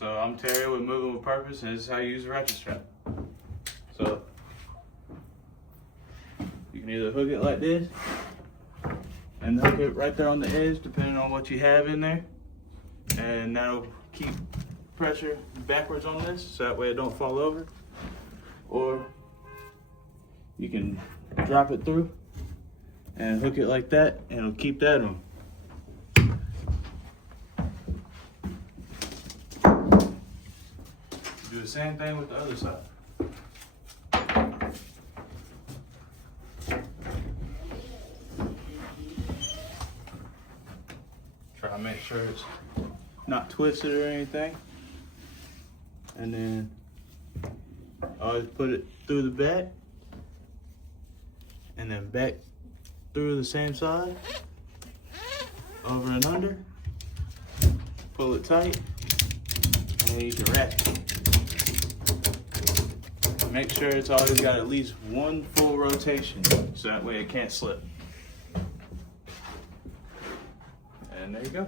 So I'm Terry with Moving with Purpose, and this is how you use a ratchet strap. So you can either hook it like this and hook it right there on the edge, depending on what you have in there, and that'll keep pressure backwards on this, so that way it don't fall over. Or you can drop it through and hook it like that, and it'll keep that on. Do the same thing with the other side. Try to make sure it's not twisted or anything. And then always put it through the back, and then back through the same side, over and under. Pull it tight, and you can ratchet. Make sure it's always got at least one full rotation, so that way it can't slip. And there you go.